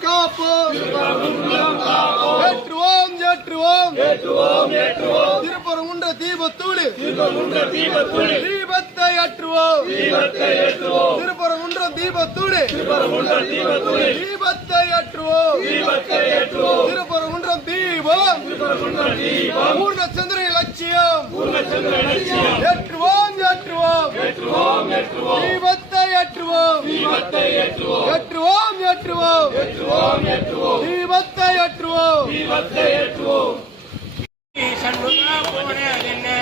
காப்போம். காப்போம் ஏற்றுவோம் ஏற்றுவோம். திருப்பரம் உண்ட தீபத்தூளி. தீபத்தை ஏற்றுவோம். திருப்பரம் உண்ட தீபத்தூளி. தீபத்தை ஏற்றுவோம். திருப்பரம் உண்ட தீபம். சந்திர லட்சியம். ஏற்றுவோம் ஏற்றுவோம். தீபத்தை ஏற்றுவோம். தீபம் ஏற்றுவோம். தீபத்தை ஏற்றுவோம். தீபத்தை ஏற்றுவோம். சண்முகா போன என்ன?